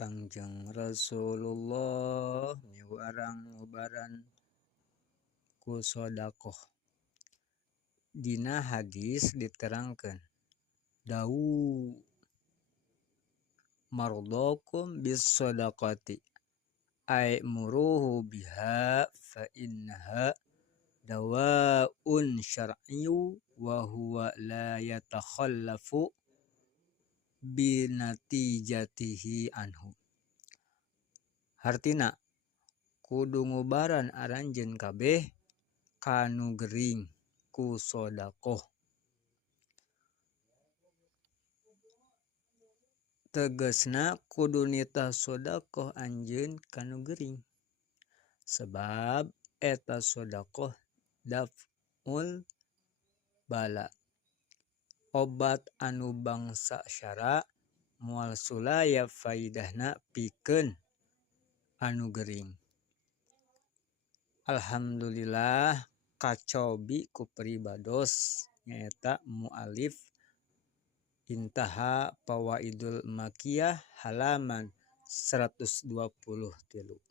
Kangjeng Rasulullah miwarang ngubaran ku sodaqoh. Dina hadis diterangkeun dawu mardakum bis sodaqati ay muruhu biha fa innaha dawaun syar'iyyu wa huwa la yatakhallafu binatijatihi anhu. Hartina kudu ngubaran aranjeun kabeh kanu gering ku sodaqoh. Tegesna kudu nita sodaqoh anjeun kanu gering, sebab eta sodaqoh daf'ul bala, obat anu bangsa syara moal sulaya faidahna pikeun anu gering. Alhamdulillah kacobi ku peribados nyaeta mualif Intaha Fawaidul Makiyah halaman 123.